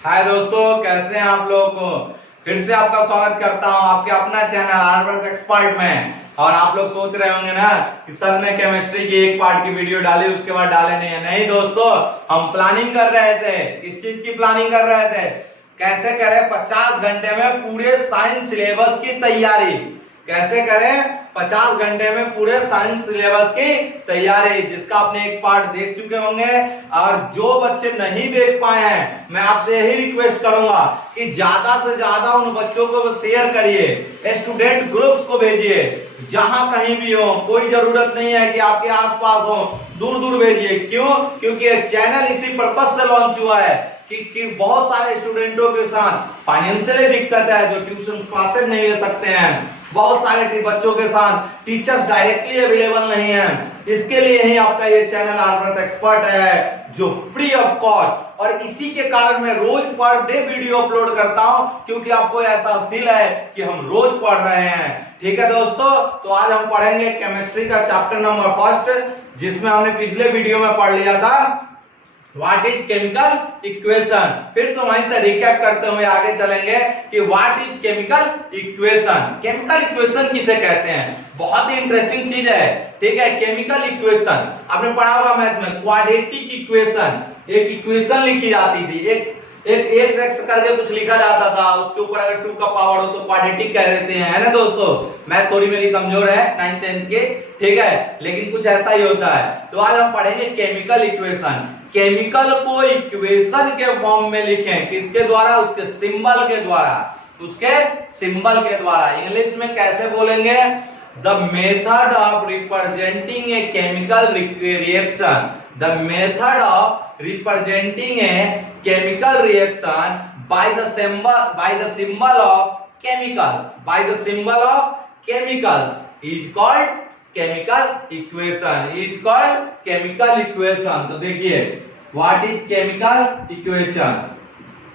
हाय दोस्तों, कैसे हैं आप लोग को। फिर से आपका स्वागत करता हूं आपके अपना चैनल हार्वर्ड एक्सपर्ट में। और आप लोग सोच रहे होंगे ना कि सर ने केमिस्ट्री की एक पार्ट की वीडियो डाली, उसके बाद डाले नहीं है। नहीं दोस्तों, हम प्लानिंग कर रहे थे। किस चीज की प्लानिंग कर रहे थे? कैसे करें 50 घंटे में पूरे साइंस सिलेबस की तैयारी। कैसे करें 50 घंटे में पूरे साइंस सिलेबस की तैयारी, जिसका आपने एक पार्ट देख चुके होंगे। और जो बच्चे नहीं देख पाए हैं, मैं आपसे यही रिक्वेस्ट करूंगा कि ज्यादा से ज्यादा उन बच्चों को शेयर करिए, स्टूडेंट ग्रुप्स को भेजिए। जहां कहीं भी हो, कोई जरूरत नहीं है कि आपके आसपास हो, दूर दूर भेजिए। क्यों? क्योंकि ये चैनल इसी पर्पज से लॉन्च हुआ है कि बहुत सारे स्टूडेंटों के साथ फाइनेंशियली दिक्कत है, जो ट्यूशन क्लासेस नहीं ले सकते हैं। बहुत सारे बच्चों के साथ टीचर्स डायरेक्टली अवेलेबल नहीं है। इसके लिए ही आपका ये चैनल हार्वर्ड एक्सपर्ट है, जो फ्री ऑफ कॉस्ट। और इसी के कारण मैं रोज पर डे वीडियो अपलोड करता हूं, क्योंकि आपको ऐसा फील है कि हम रोज पढ़ रहे हैं। ठीक है दोस्तों, तो आज हम पढ़ेंगे केमिस्ट्री का चैप्टर नंबर 1, जिसमें हमने पिछले वीडियो में पढ़ लिया था व्हाट इज केमिकल इक्वेशन। फिर से वहीं से रिकैप करते हुए आगे चलेंगे कि what is chemical equation. Chemical equation किसे कहते हैं? बहुत ही इंटरेस्टिंग चीज है। ठीक है, केमिकल इक्वेशन आपने पढ़ा होगा मैथ में, क्वाड्रेटिक इक्वेशन। एक इक्वेशन लिखी जाती थी, एक एक्स करके कुछ लिखा जाता था, उसके ऊपर अगर 2 का पावर हो तो क्वाड्रेटिक कह देते हैं, है ना दोस्तों। मैथ थोड़ी मेरी कमजोर है 9th 10th के, ठीक है, लेकिन कुछ ऐसा ही होता है। तो आज हम पढ़ेंगे केमिकल इक्वेशन। केमिकल को इक्वेशन के फॉर्म में लिखें, किसके द्वारा? उसके सिंबल के द्वारा, उसके सिंबल के द्वारा। इंग्लिश में कैसे बोलेंगे? The method of representing a chemical reaction. The method of representing a chemical reaction by the symbol of chemicals, by the symbol of chemicals is called chemical equation, is called chemical equation। तो देखिए what is chemical equation,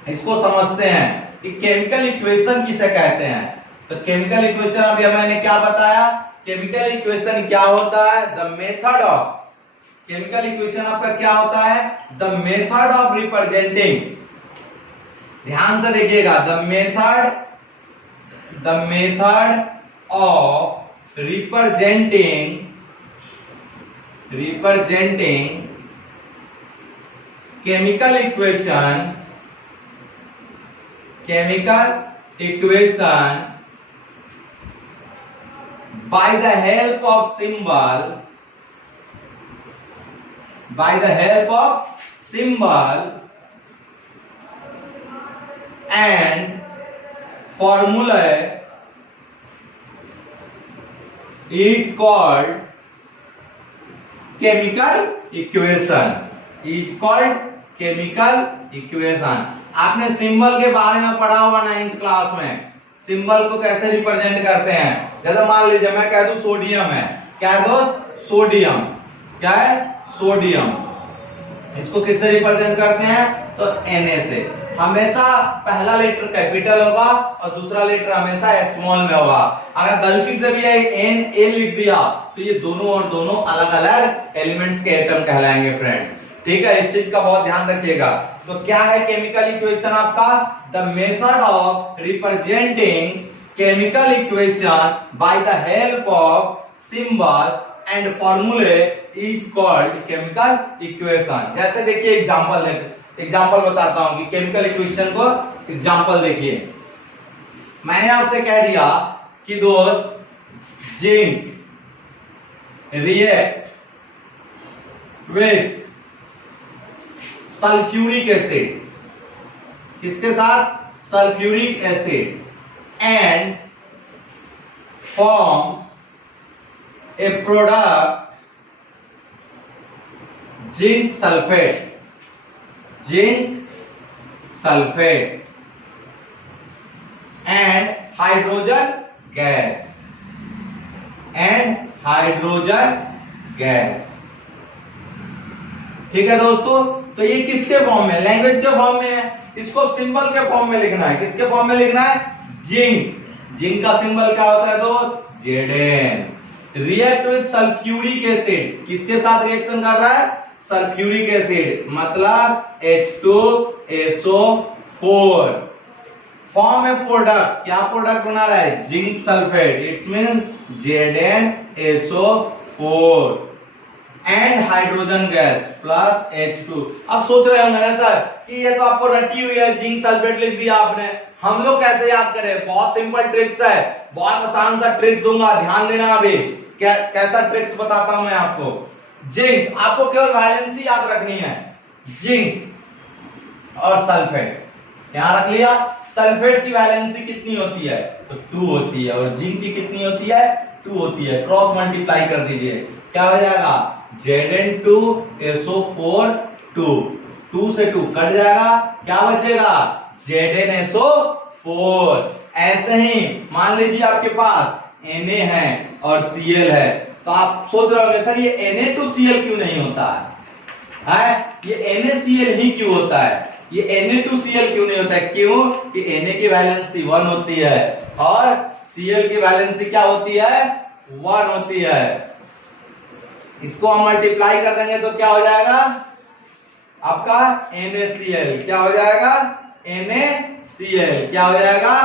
इसको समझते हैं कि chemical equation किसे कहते हैं। तो केमिकल इक्वेशन अभी मैंने क्या बताया, केमिकल इक्वेशन क्या होता है? The method of, chemical equation आपका क्या होता है? द मेथड ऑफ रिप्रेजेंटिंग, ध्यान से देखिएगा, the method of representing chemical equation by the help of symbol and formula is called chemical equation, is called chemical equation। आपने सिंबल के बारे में पढ़ा होगा 9th क्लास में। सिंबल को कैसे रिप्रेजेंट करते हैं? जैसे मान लीजिए मैं कह दूं सोडियम है, क्या दोस्त? सोडियम। क्या है? सोडियम। इसको किससे रिप्रेजेंट करते हैं? तो Na से। हमेशा पहला लेटर कैपिटल होगा और दूसरा लेटर हमेशा स्मॉल में होगा। अगर गलती से भी Na लिख दिया तो ये दोनों और दोनों अलग अलग एलिमेंट्स के एटम कहलाएंगे फ्रेंड। ठीक है, इस चीज का बहुत ध्यान रखिएगा। तो क्या है केमिकल इक्वेशन आपका? The method of representing chemical equation by the help of symbol and फॉर्मूले इज कॉल्ड केमिकल इक्वेशन। जैसे देखिए एग्जांपल बताता हूं कि केमिकल इक्वेशन को एग्जांपल देखिए। मैंने आपसे कह दिया कि दोस्त zinc react with sulphuric acid, किसके साथ? Sulphuric acid, and form A product zinc sulphate and hydrogen gas. ठीक है दोस्तों, तो ये किसके फॉर्म में? लैंग्वेज के फॉर्म में है। इसको सिंबल के फॉर्म में लिखना है। किसके फॉर्म में लिखना है? जिंक का सिंबल क्या होता है दोस्त? Zn। React with sulphuric acid, किसके साथ रिएक्शन कर रहा है? सल्फ्यूरिक एसिड, मतलब H2SO4 4 फॉर्म ए प्रोडक्ट, क्या प्रोडक्ट बना रहा है, zinc sulphate, it's mean ZnSO4 and hydrogen gas plus H2। अब सोच रहे होंगे ना सर कि ये तो आपको रटी हुई है, जिंक सल्फेट लिख दिया आपने, हम लोग कैसे याद करें। बहुत सिंपल ट्रिक्स है, बहुत आसान सा ट्रिक्स दूंगा, ध्यान देना। अभी कैसा ट्रिक्स बताता हूं मैं आपको। जिंक, आपको केवल वैलेंसी याद रखनी है, जिंक और सल्फेट यहां रख लिया। सल्फेट की वैलेंसी कितनी होती है, तो 2 होती है, और जिंक की कितनी होती है, 2 होती है। क्रॉस मल्टीप्लाई कर दीजिए, क्या हो जाएगा, Zn2SO4 2 से 2 कट जाएगा, क्या बचेगा, ZnSO4। ऐसे ही मान लीजिए आपके पास Na है और Cl है, तो आप सोच रहे होंगे सर ये Na2Cl क्यों नहीं होता है, ये NaCl ही क्यों होता है, ये Na2Cl क्यों नहीं होता है, क्यों कि Na की वैलेंसी 1 होती है और Cl की वैलेंसी क्या होती है, 1 होती है। इसको हम मल्टीप्लाई कर देंगे तो क्या हो जाएगा आपका NaCl, क्या हो जाएगा NaCl, क्या हो जाएगा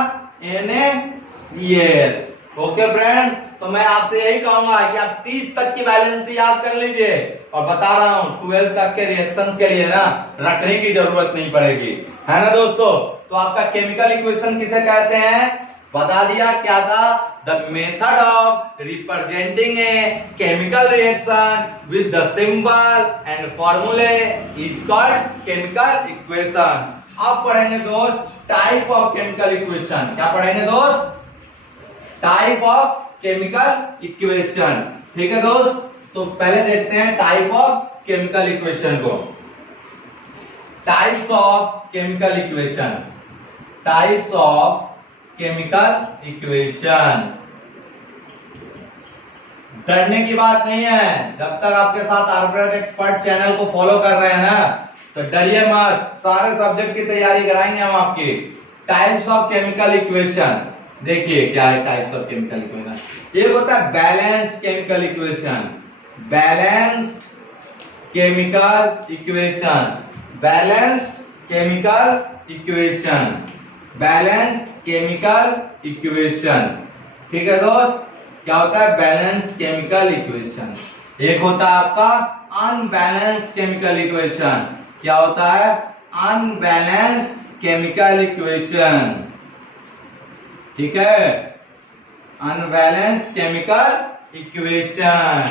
NaCl। ओके फ्रेंड्स, तो मैं आपसे यही कहूंगा कि आप 30 तक की वैलेंसी याद कर लीजिए, और बता रहा हूं 12 तक के रिएक्शंस के लिए ना रटने की जरूरत नहीं पड़ेगी, है ना दोस्तों। तो आपका केमिकल इक्वेशन किसे कहते हैं, बता दिया क्या था, the method of representing a chemical reaction with the symbol and फॉर्मूले इज कॉल्ड केमिकल इक्वेशन। अब पढ़ेंगे दोस्त टाइप ऑफ केमिकल इक्वेशन, क्या पढ़ेंगे दोस्त, टाइप ऑफ केमिकल इक्वेशन। ठीक है दोस्त, तो पहले देखते हैं टाइप ऑफ केमिकल इक्वेशन को। Types of chemical equation, types of chemical equation. डरने की बात नहीं है, जब तक आपके साथ आर्बरेट एक्सपर्ट चैनल को फॉलो कर रहे हैं ना, तो डरिए मत, सारे सब्जेक्ट की तैयारी कराएंगे हम आपकी। टाइप्स ऑफ केमिकल इक्वेशन, देखिए क्या है टाइप्स ऑफ केमिकल इक्वेशन। ये होता है balanced chemical equation, balanced chemical equation, balanced chemical equation, balanced chemical equation. ठीक है दोस्त, क्या होता है बैलेंस्ड केमिकल इक्वेशन। एक होता है आपका अनबैलेंस्ड केमिकल इक्वेशन, क्या होता है अनबैलेंस्ड केमिकल इक्वेशन। ठीक है, अनबैलेंस्ड केमिकल इक्वेशन।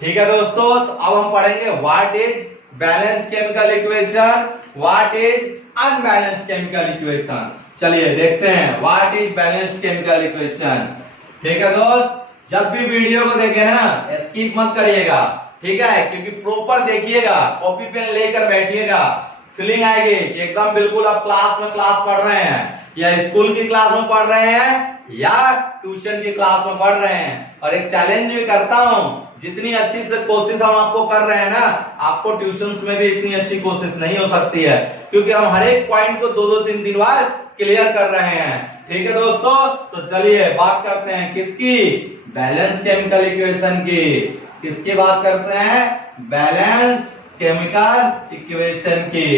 ठीक है दोस्तों, तो अब हम पढ़ेंगे what is balanced chemical equation, what is unbalanced chemical equation. चलिए देखते हैं what is balanced chemical equation. ठीक है दोस्त, जब भी वीडियो को देखे ना स्किप मत करिएगा, ठीक है, क्योंकि प्रॉपर देखिएगा, कॉपी पेन लेकर बैठिएगा, फीलिंग आएगी कि एकदम बिल्कुल आप क्लास में क्लास पढ़ रहे हैं, या स्कूल की क्लास में पढ़ रहे हैं, या ट्यूशन की क्लास में पढ़ रहे हैं। और एक चैलेंज भी करता हूं, जितनी अच्छी से कोशिश हम आपको कर रहे हैं ना, आपको ट्यूशंस में भी इतनी अच्छी कोशिश नहीं हो सकती है, क्योंकि हम हर एक पॉइंट को 2-2, 3-3 बार क्लियर कर रहे हैं। ठीक है दोस्तों, तो चलिए बात करते हैं किसकी, बैलेंस केमिकल इक्वेशन की। किसकी बात करते हैं, बैलेंस केमिकल इक्वेशन की,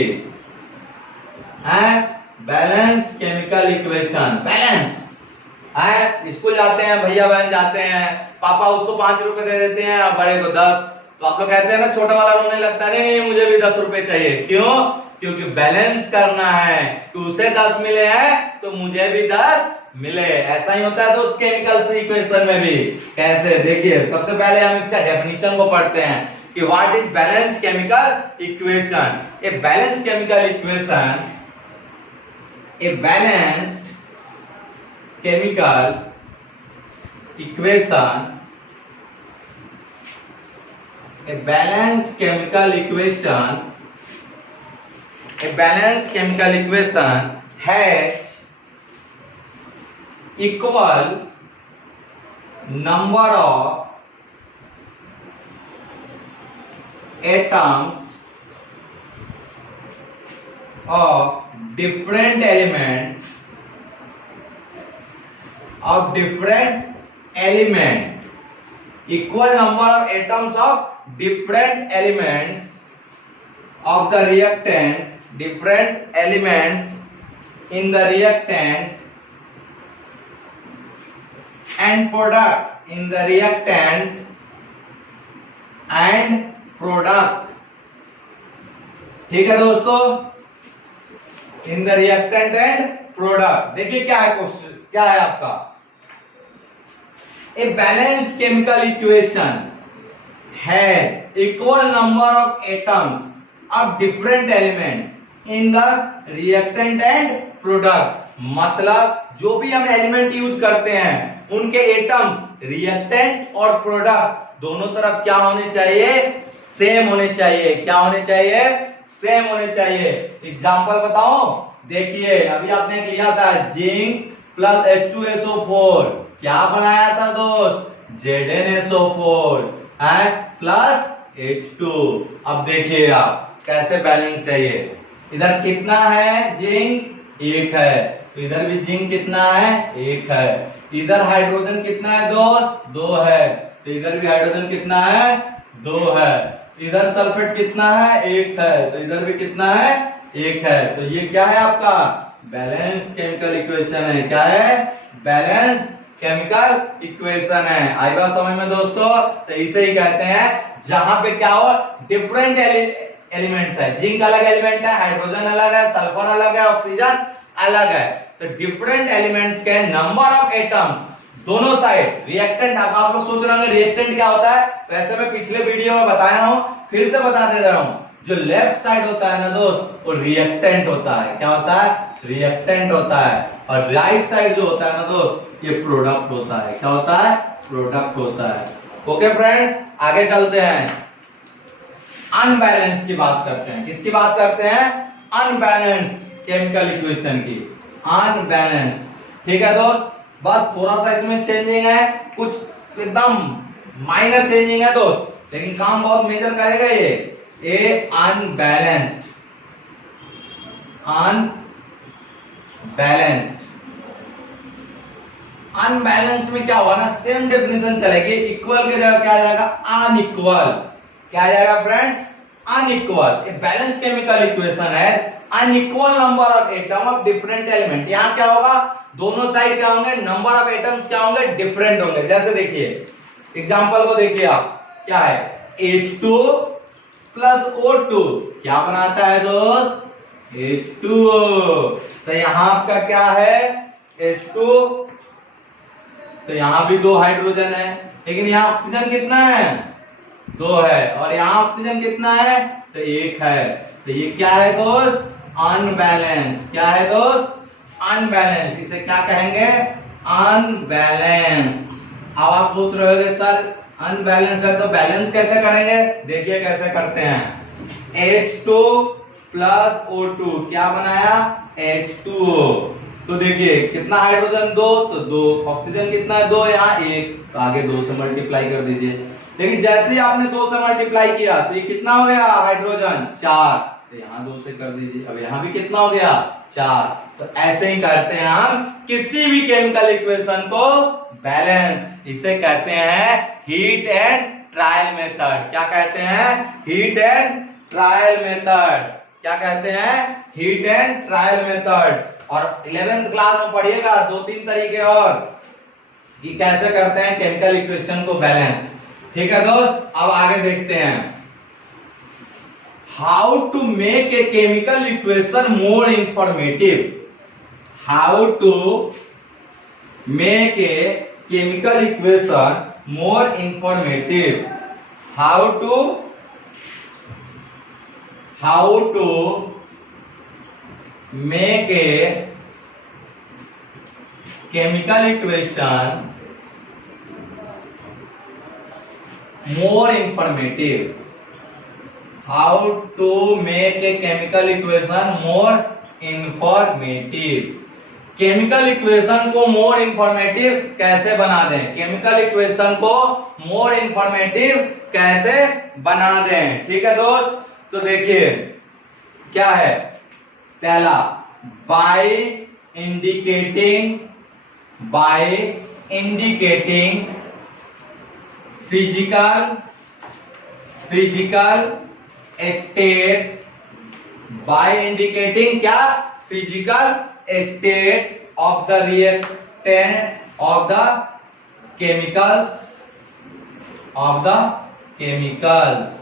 है बैलेंस केमिकल इक्वेशन। बैलेंस है, स्कूल जाते हैं, भैया बहन जाते हैं, पापा उसको 5 रुपए दे देते हैं और बड़े को 10, तो आप लोग कहते हैं ना, छोटा वाला रोने लगता है, नहीं मुझे भी 10 रुपए चाहिए। क्यों, क्योंकि बैलेंस करना है, कि उसे 10 मिले हैं तो मुझे भी 10 मिले। ऐसा ही होता है दोस्त केमिकल इक्वेशन में भी। कैसे, देखिए सबसे पहले हम इसका डेफिनेशन को पढ़ते हैं कि what is balance chemical equation. A balance chemical equation, a balanced chemical equation, a balanced chemical equation, a balanced chemical equation has equal number of atoms of different elements, of different element, equal number of atoms of different elements of the reactant, different elements in the reactant and product, in the reactant and product, ठीक है दोस्तों, in the reactant and product. देखिए क्या है question, क्या है आपका, a balanced chemical equation है equal number of atoms of different element in the reactant and product. मतलब जो भी हम एलिमेंट यूज करते हैं उनके एटम्स रिएक्टेंट और प्रोडक्ट दोनों तरफ क्या होने चाहिए, सेम होने चाहिए। क्या होने चाहिए, सेम होने चाहिए। एग्जांपल बताओ, देखिए अभी आपने लिया था जिंक प्लस H2SO4, क्या बनाया था दोस्त, ZnSO4 प्लस H2। अब देखिए आप कैसे बैलेंस है ये, इधर कितना है जिंक, 1 है, तो इधर भी जिंक कितना है, 1 है। इधर हाइड्रोजन कितना है दोस्त, 2 है, तो इधर भी हाइड्रोजन कितना है, 2 है। इधर सल्फेट कितना है, 1 है, तो इधर भी कितना है, 1 है। तो ये क्या है आपका बैलेंस्ड केमिकल इक्वेशन है। क्या है, बैलेंस्ड केमिकल इक्वेशन है। आई बात समझ में दोस्तों। तो इसे ही कहते हैं जहां पे क्या हो, डिफरेंट एलिमेंट्स है, जिंक अलग एलिमेंट है, हाइड्रोजन अलग है, सल्फर अलग है, ऑक्सीजन अलग है। तो डिफरेंट एलिमेंट्स के नंबर ऑफ एटम्स दोनों साइड रिएक्टेंट। आप लोग सोच रहे होंगे रिएक्टेंट क्या होता है, वैसे मैं पिछले वीडियो में बताया हूं, फिर से बता दे रहा हूं। जो लेफ्ट साइड होता है ना दोस्त, वो रिएक्टेंट होता है। क्या होता है, रिएक्टेंट होता है। और राइट साइड जो होता है ना दोस्त, ये प्रोडक्ट होता है। क्या होता है, प्रोडक्ट होता है। ओके फ्रेंड्स, आगे चलते हैं, अनबैलेंस्ड की बात करते हैं। किसकी बात करते हैं, अनबैलेंस्ड केमिकल इक्वेशन की। अनबैलेंस्ड, ठीक है दोस्त, बस थोड़ा सा इसमें चेंजिंग है, कुछ एकदम माइनर चेंजिंग है दोस्त, लेकिन काम बहुत मेजर करेगा ये। ए अनबैलेंस्ड, अनबैलेंस्ड में क्या होगा ना, सेम डेफिनेशन चलेगी, इक्वल की जगह क्या आ जाएगा, अनइक्वल। क्या आ जाएगा friends, unequal. A balance chemical equation है, unequal number of atom of different element. यहां क्या होगा, दोनों साइड क्या होंगे, नंबर ऑफ एटम्स क्या होंगे, डिफरेंट होंगे। जैसे देखिए एग्जांपल को देखिए आप, क्या है H2 प्लस O2 क्या बनाता है दोस्त, H2O। तो यहां आपका क्या है, H2, तो यहां भी 2 हाइड्रोजन है, लेकिन यहां ऑक्सीजन कितना है, 2 है, और यहां ऑक्सीजन कितना है, तो 1 है। तो ये क्या है दोस्त, अनबैलेंस्ड। क्या है दोस्त, अनबैलेंस्ड। इसे क्या कहेंगे, अनबैलेंस्ड। अब आप सोच रहे होंगे सर अनबैलेंस है तो बैलेंस कैसे करेंगे, देखिए कैसे करते हैं। H2 प्लस O2 क्या बनाया, H2O। तो देखिए कितना हाइड्रोजन, 2, तो 2, ऑक्सीजन कितना है, 2, यहाँ 1, तो आगे 2 से मल्टीप्लाई कर दीजिए। लेकिन जैसे ही आपने 2 से मल्टीप्लाई किया तो ये कितना हो गया, हाइड्रोजन 4, तो यहाँ 2 से कर दीजिए। अब यहाँ भी कितना हो गया, 4। तो ऐसे ही करते हैं हम किसी भी केमिकल इक्वेशन को बैलेंस। इसे कहते हैं हीट एंड ट्रायल मेथड। क्या कहते हैं, हीट एंड ट्रायल मेथड। क्या कहते हैं, हीट एंड ट्रायल मेथड। और 11th क्लास में पढ़िएगा 2-3 तरीके और कि कैसे करते हैं केमिकल इक्वेशन को बैलेंस। ठीक है दोस्त, अब आगे देखते हैं how to make a chemical equation more informative. How to make a chemical equation more informative. How to make a chemical equation more informative. How to make a chemical equation more informative. Chemical equation को मोर informative कैसे बना दें, chemical equation को मोर informative कैसे बना दें। ठीक है दोस्त, तो देखिए क्या है, पहला by indicating physical state, by indicating क्या, physical state of the reactant of the chemicals,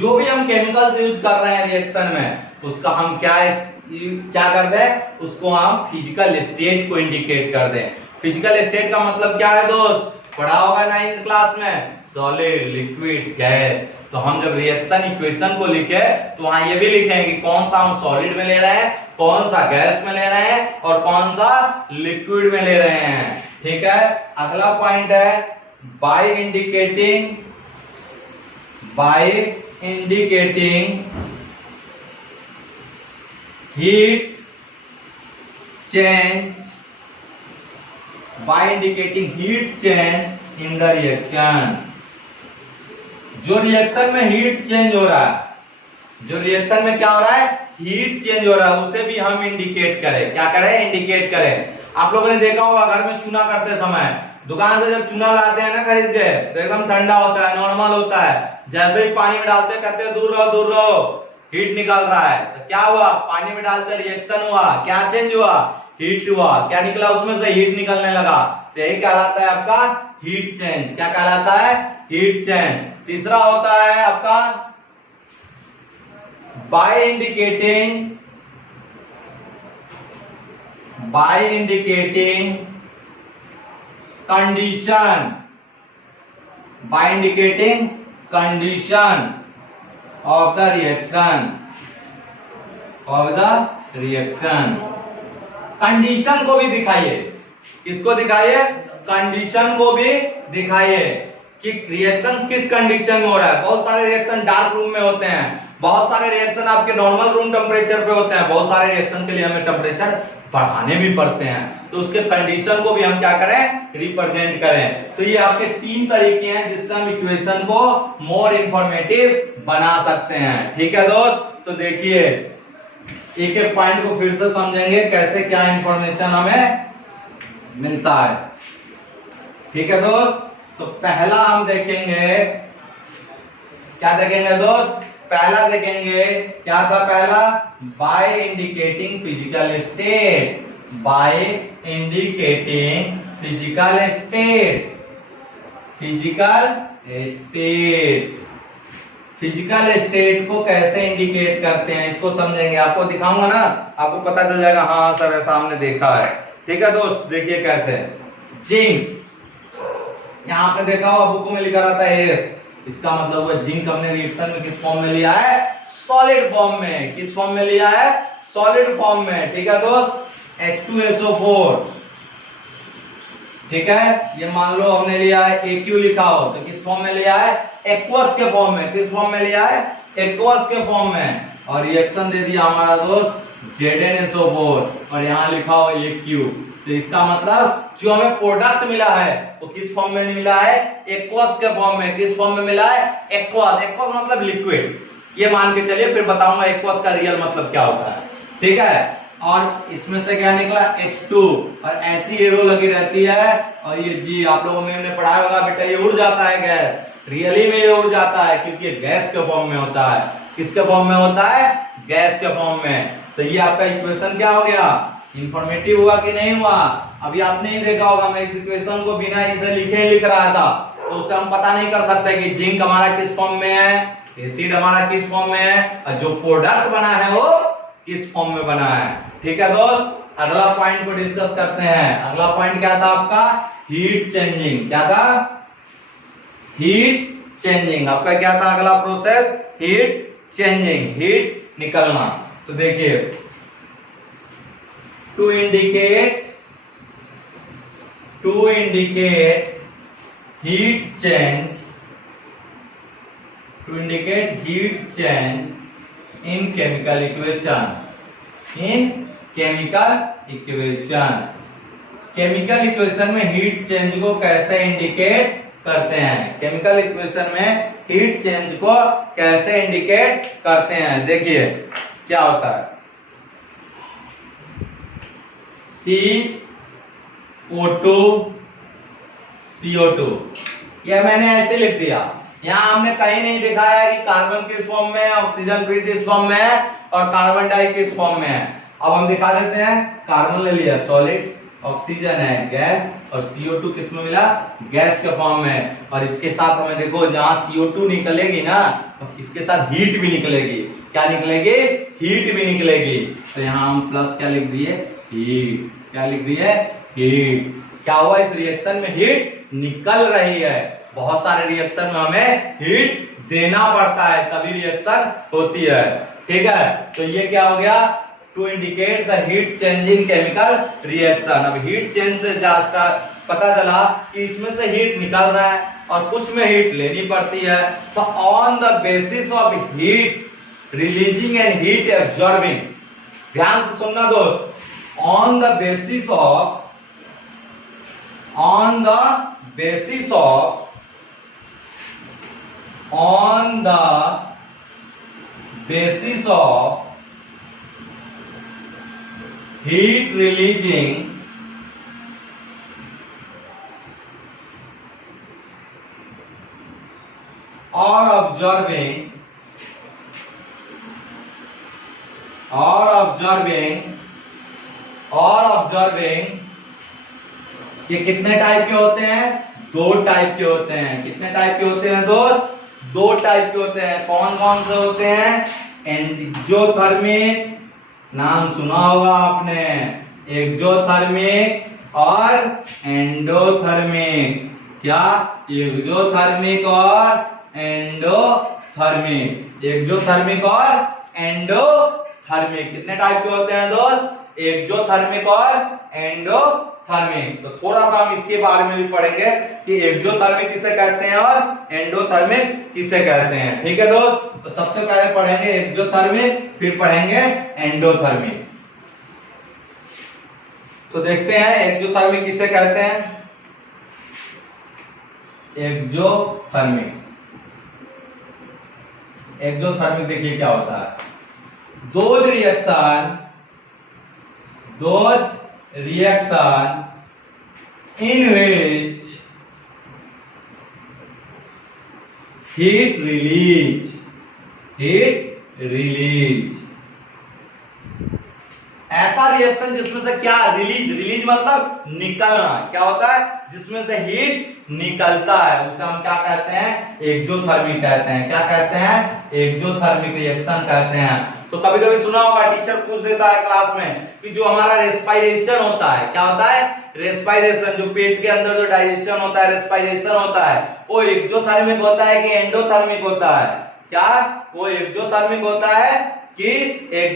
जो भी हम केमिकल्स यूज कर रहे हैं रिएक्शन में, उसका हम क्या कर दें, उसको हम फिजिकल स्टेट को इंडिकेट कर दें। फिजिकल स्टेट का मतलब क्या है दोस्त, पढ़ा होगा 9th क्लास में, सॉलिड, लिक्विड, गैस। तो हम जब रिएक्शन इक्वेशन को लिखे तो वहां ये भी लिखेंगे कि कौन सा हम सॉलिड में ले रहे हैं, कौन सा गैस में ले रहे हैं और कौन सा लिक्विड में ले रहे हैं। ठीक है, अगला पॉइंट है by indicating heat change, by indicating heat change in the reaction. जो रिएक्शन में हीट चेंज हो रहा है, जो रिएक्शन में क्या हो रहा है, हीट चेंज हो रहा है, उसे भी हम इंडिकेट करें। क्या करें, इंडिकेट करें। आप लोगों ने देखा होगा घर में चूना करते समय, दुकान से जब चूना लाते हैं ना खरीद के, तो एकदम ठंडा होता है, नॉर्मल होता है। जैसे ही पानी में डालते हैं कहते हैं दूर रहो दूर रहो, हीट निकल रहा है। तो क्या हुआ, पानी में डालते रिएक्शन हुआ, क्या चेंज हुआ, हीट हुआ। क्या निकला उसमें से, हीट निकलने लगा। तो यही कहलाता है आपका हीट चेंज। क्या कहलाता है, हीट चेंज। तीसरा होता है आपका by indicating condition, by indicating condition of the reaction, condition को भी दिखाइए। किसको दिखाइए, कंडीशन को भी दिखाइए कि रिएक्शन किस कंडीशन में हो रहा है। बहुत सारे रिएक्शन डार्क रूम में होते हैं, बहुत सारे रिएक्शन आपके नॉर्मल रूम टेम्परेचर पे होते हैं, बहुत सारे रिएक्शन के लिए हमें टेम्परेचर बढ़ाने भी पड़ते हैं। तो उसके कंडीशन को भी हम क्या करें, रिप्रेजेंट करें। तो ये आपके 3 तरीके हैं जिससे हम इक्वेशन को मोर इंफॉर्मेटिव बना सकते हैं। ठीक है दोस्त, तो देखिए एक एक पॉइंट को फिर से समझेंगे कैसे क्या इंफॉर्मेशन हमें मिलता है। ठीक है दोस्त, तो पहला हम देखेंगे, क्या देखेंगे दोस्त, पहला देखेंगे क्या था, पहला by indicating physical state, by indicating physical state, physical state को कैसे इंडिकेट करते हैं इसको समझेंगे। आपको दिखाऊंगा ना, आपको पता चल जाएगा, हाँ सर ऐसा हमने देखा है। ठीक है दोस्त, देखिए कैसे। जिंक, यहाँ आपने देखा होगा बुक में लिखा रहता है एस, इसका मतलब हुआ जिंक हमने रिएक्शन में किस फॉर्म में लिया है, सॉलिड फॉर्म में। किस फॉर्म में लिया है, सॉलिड फॉर्म में। ठीक है दोस्त, H2SO4। ठीक है, ये मान लो हमने लिया है AQ लिखा हो, तो किस फॉर्म में लिया है, एक्वस के फॉर्म में। किस फॉर्म में लिया है, एक्वस के फॉर्म में। और रिएक्शन दे दिया हमारा दोस्त ZnSO4 और यहाँ लिखा हो AQ। तो इसका मतलब जो हमें प्रोडक्ट मिला है वो किस फॉर्म में मिला है, एक्वस के फॉर्म में। किस फॉर्म में मिला है, एक्वस। एक्वस मतलब लिक्विड, ये मान के चलिए, फिर बताऊंगा एक्वस का रियल मतलब क्या होता है। ठीक है, और इसमें से क्या निकला, H2, और ऐसी एरो लगी रहती है। और ये G, आप लोगों में हमने पढ़ाया होगा बेटा, ये उड़ जाता है गैस, रियली में ये उड़ जाता है क्योंकि ये गैस के फॉर्म में होता है। किसके फॉर्म में होता है, गैस के फॉर्म में। तो ये आपका इक्वेशन क्या हो गया, इंफॉर्मेटिव हुआ कि नहीं हुआ। अभी आपने ही देखा होगा, मैं इस इक्वेशन को बिना इसे लिखे लिख रहा था, तो उससे हम पता नहीं कर सकते कि जिंक हमारा किस फॉर्म में है, एसिड हमारा किस फॉर्म में है, और जो प्रोडक्ट बना है वो किस फॉर्म में बना है। ठीक है दोस्त, अगला पॉइंट को डिस्कस करते हैं। अगला पॉइंट क्या था आपका, हीट चेंजिंग। क्या था, हीट चेंजिंग। आपका क्या था अगला प्रोसेस, हीट चेंजिंग, हीट निकलना। तो देखिए, to indicate heat change, to indicate heat change in chemical equation, in chemical equation. Chemical equation में हीट चेंज को कैसे इंडिकेट करते हैं, केमिकल इक्वेशन में हीट चेंज को कैसे इंडिकेट करते हैं। देखिए क्या होता है, CO2, यह मैंने ऐसे लिख दिया। यहां हमने कहीं नहीं दिखाया कि कार्बन किस फॉर्म में है, ऑक्सीजन किस फॉर्म में है और कार्बन डाई किस फॉर्म में है। अब हम दिखा देते हैं, कार्बन ले लिया सॉलिड, ऑक्सीजन है गैस और CO2 किस में मिला, गैस के फॉर्म में। और इसके साथ हमें देखो जहां CO2 निकलेगी ना तो इसके साथ हीट भी निकलेगी। क्या निकलेगी, हीट भी निकलेगी। तो यहाँ हम प्लस क्या लिख दिए, हीट। क्या लिख दिए, हीट। क्या हुआ, इस रिएक्शन में हीट निकल रही है। बहुत सारे रिएक्शन में हमें हीट देना पड़ता है तभी रिएक्शन होती है। ठीक है, तो ये क्या हो गया, to indicate the heat changing chemical reaction. अब हीट चेंज से पता चला कि इसमें से हीट निकल रहा है और कुछ में हीट लेनी पड़ती है। तो on the basis of heat releasing and heat absorbing, ध्यान से सुनना दोस्त, on the basis of on the basis of heat releasing or observing ये कितने टाइप के होते हैं, दो टाइप के होते हैं। कितने टाइप के होते हैं दोस्त, दो टाइप के होते हैं। कौन कौन से होते हैं, एक्सोथर्मिक, नाम सुना होगा आपने, एक्सोथर्मिक और एंडोथर्मिक। क्या, एक्सोथर्मिक और एंडोथर्मिक, एक्सोथर्मिक और एंडोथर्मिक कितने टाइप के होते हैं दोस्त, एक्सोथर्मिक और एंडोथर्मिक। तो थोड़ा सा हम इसके बारे में भी पढ़ेंगे कि एक्सोथर्मिक किसे कहते हैं और एंडोथर्मिक किसे कहते हैं। ठीक है दोस्त, तो सबसे पहले पढ़ेंगे एक्सोथर्मिक, फिर पढ़ेंगे एंडोथर्मिक। तो देखते हैं एक्सोथर्मिक किसे कहते हैं। एक्सोथर्मिक, एक्सोथर्मिक देखिए क्या होता है, those reaction in which heat release ऐसा रिएक्शन जिसमें से क्या, रिलीज मतलब निकलना। क्या होता है, जिसमें से हीट निकलता है उसे हम क्या कहते हैं, एक्सोथर्मिक कहते हैं। क्या कहते हैं, एक्सोथर्मिक रिएक्शन कहते हैं। तो कभी कभी सुना होगा, टीचर पूछ देता है क्लास में कि जो हमारा रेस्पायरेशन होता है, क्या होता है, रेस्पायरेशन, जो पेट के अंदर जो डाइजेशन होता है, रेस्पायरेशन होता है, वो एक्सोथर्मिक होता है कि एंडोथर्मिक होता है। क्या, वो एक्सोथर्मिक होता है कि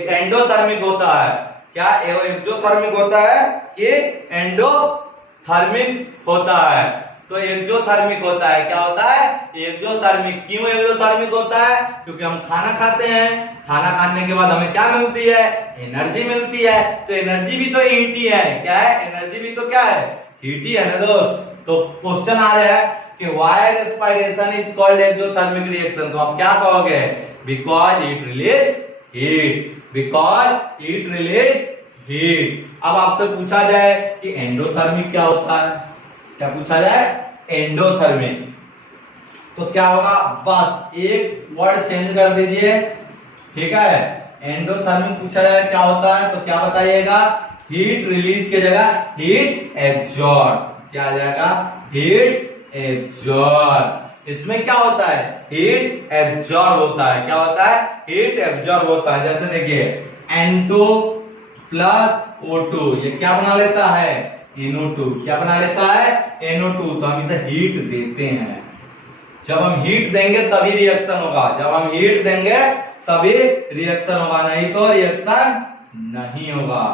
एंडोथर्मिक होता है। क्या एक्सोथर्मिक होता है कि एंडोथर्मिक होता है। तो एक्सोथर्मिक होता है, क्या होता है, एक्सोथर्मिक। क्यों एक्सोथर्मिक होता है, क्योंकि हम खाना खाते हैं, खाना खाने के बाद हमें क्या मिलती है, एनर्जी मिलती है। तो एनर्जी भी तो हीट ही है। क्या है, एनर्जी भी तो क्या है, हीट ही है ना दोस्त। तो क्वेश्चन आ रहा है कि why respiration is called exothermic reaction. तो आप क्या कहोगे, because it release heat, because it release heat. अब आपसे पूछा जाए कि एंडोथर्मिक क्या होता है, क्या पूछा जाए, एंडोथर्मिक, तो क्या होगा, बस एक वर्ड चेंज कर दीजिए। ठीक है, एंडोथर्मिक पूछा जाए क्या होता है तो क्या बताइएगा, हीट रिलीज की जगह हीट एब्जॉर्ब। क्या आ जाएगा, हीट एब्जॉर्ब। इसमें क्या होता है, हीट एब्जॉर्ब होता है। क्या होता है, हीट एब्जॉर्ब होता है। जैसे देखिए N2 प्लस O2 ये क्या बना लेता है, NO2। क्या बना लेता है, NO2। तो हम इसे हीट देते हैं। जब हम हीट देंगे तभी रिएक्शन होगा, जब हम हीट देंगे तभी रिएक्शन होगा, नहीं तो रिएक्शन नहीं होगा।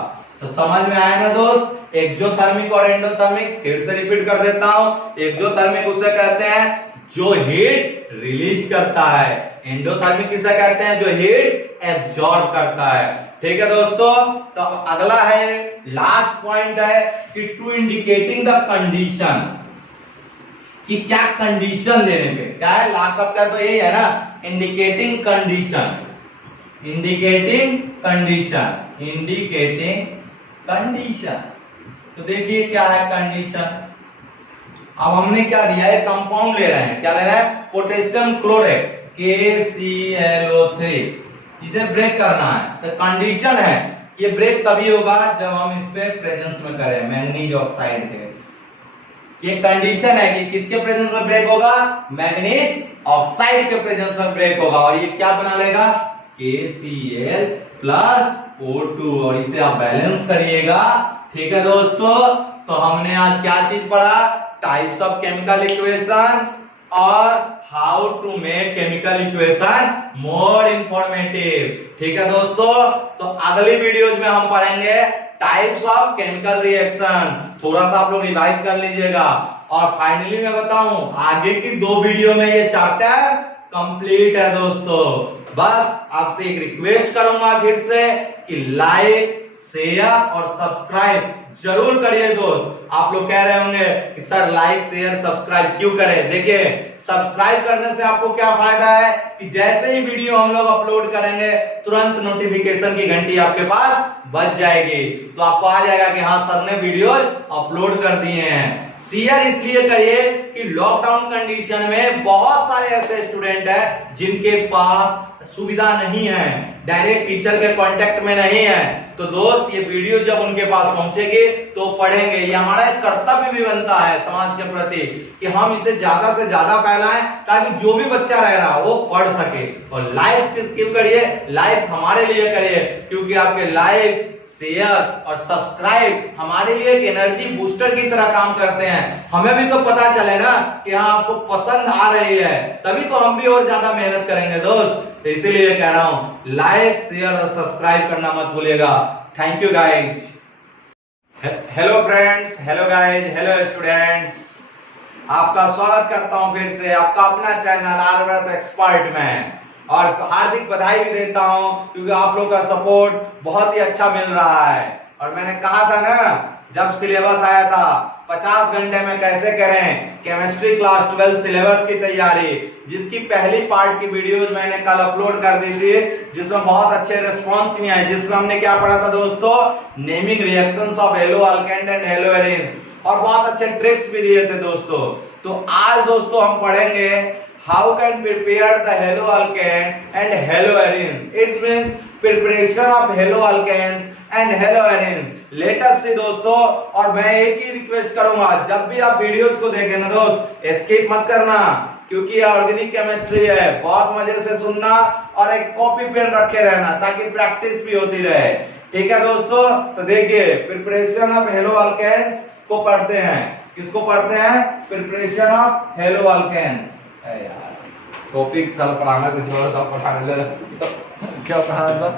तो समझ में आया ना दोस्त, एक्सोथर्मिक और एंडोथर्मिक। फिर से रिपीट कर देता हूं, एक्सोथर्मिक उसे कहते हैं जो हीट रिलीज करता है, एंडोथर्मिक किसे कहते हैं, जो हीट एब्जॉर्ब करता है। ठीक है दोस्तों, तो अगला है, लास्ट पॉइंट है कि टू इंडिकेटिंग द कंडीशन, कि क्या कंडीशन देने पे, क्या है लास्ट ऑफ का तो यही है ना, indicating condition, indicating condition, indicating condition. तो देखिए क्या है कंडीशन। अब हमने क्या दिया है, कंपाउंड ले रहे हैं, क्या ले रहे हैं, पोटेशियम क्लोराइड KClO3, इसे ब्रेक करना है। तो कंडीशन है ये ब्रेक तभी होगा जब हम इस पे प्रेजेंस में करें मैंगनीज ऑक्साइड के। ये कंडीशन है कि किसके प्रेजेंस में ब्रेक होगा, मैंगनीज ऑक्साइड के प्रेजेंस में ब्रेक होगा और ये क्या बना लेगा, KCl प्लस O2 और इसे आप बैलेंस करिएगा। ठीक है दोस्तों, तो हमने आज क्या चीज पढ़ा, टाइप्स ऑफ केमिकल इक्वेशन और how to make chemical equation more informative. ठीक है दोस्तों, तो अगली वीडियोज में हम पढ़ेंगे टाइप्स ऑफ केमिकल रिएक्शन। थोड़ा सा आप लोग रिवाइज कर लीजिएगा और फाइनली मैं बताऊं आगे की 2 वीडियो में ये चैप्टर कंप्लीट है दोस्तों। बस आपसे एक रिक्वेस्ट करूंगा फिर से कि लाइक शेयर और सब्सक्राइब जरूर करिए दोस्त। आप लोग कह रहे होंगे कि सर लाइक शेयर सब्सक्राइब क्यों करें, देखिए सब्सक्राइब करने से आपको क्या फायदा है कि जैसे ही वीडियो हम लोग अपलोड करेंगे तुरंत नोटिफिकेशन की घंटी आपके पास बज जाएगी, तो आपको आ जाएगा कि हाँ सर ने वीडियो अपलोड कर दिए हैं। शेयर इसलिए करिए कि लॉकडाउन कंडीशन में बहुत सारे ऐसे स्टूडेंट हैं जिनके पास सुविधा नहीं है, डायरेक्ट टीचर के कांटेक्ट में नहीं है, तो दोस्त ये वीडियो जब उनके पास पहुंचेगी तो पढ़ेंगे। ये हमारा एक कर्तव्य भी बनता है समाज के प्रति कि हम इसे ज्यादा से ज्यादा फैलाएं ताकि जो भी बच्चा रह रहा वो पढ़ सके। और लाइक्स क्यों करिए, लाइक्स हमारे लिए करिए क्योंकि आपके लाइक शेयर और सब्सक्राइब हमारे लिए एक एनर्जी बूस्टर की तरह काम करते हैं। हमें भी तो पता चले ना कि हाँ आपको पसंद आ रही है, तभी तो हम भी और ज्यादा मेहनत करेंगे दोस्त। तो इसीलिए कह रहा हूं लाइक शेयर और सब्सक्राइब करना मत भूलिएगा। Thank you guys. Hello friends, hello guys, hello students, आपका स्वागत करता हूं फिर से आपका अपना चैनल आर्यवर्त एक्सपर्ट में और हार्दिक बधाई भी देता हूं क्योंकि आप लोगों का सपोर्ट बहुत ही अच्छा मिल रहा है। और मैंने कहा था ना जब सिलेबस आया था 50 घंटे में कैसे करें केमिस्ट्री क्लास 12 सिलेबस की तैयारी, जिसकी पहली पार्ट की वीडियोज मैंने कल अपलोड कर दी थी जिसमें बहुत अच्छे रिस्पॉन्स भी आए, जिसमें हमने क्या पढ़ा था दोस्तों, naming reactions of hello alkane and hello arenes और बहुत अच्छे ट्रिक्स भी दिए थे दोस्तों। तो आज दोस्तों हम पढ़ेंगे how can prepare the haloalkane and haloarenes. It means preparation of haloalkanes and haloarenes. Let us see दोस्तों, और मैं एक ही रिक्वेस्ट करूंगा जब भी आप वीडियोज को देखें ना दोस्त स्किप मत करना क्योंकि ये ऑर्गेनिक केमिस्ट्री है, बहुत मजे से सुनना और एक कॉपी पेन रखे रहना ताकि प्रैक्टिस भी होती रहे। ठीक है दोस्तों, तो देखिए प्रिपरेशन ऑफ हेलोअल्केन्स को पढ़ते हैं। किसको पढ़ते हैं, प्रिपरेशन ऑफ हेलोअल्केन्स। यार टॉपिक साल पढ़ाना तो छोड़ दो, पढ़ाने लगा क्या पढ़ाना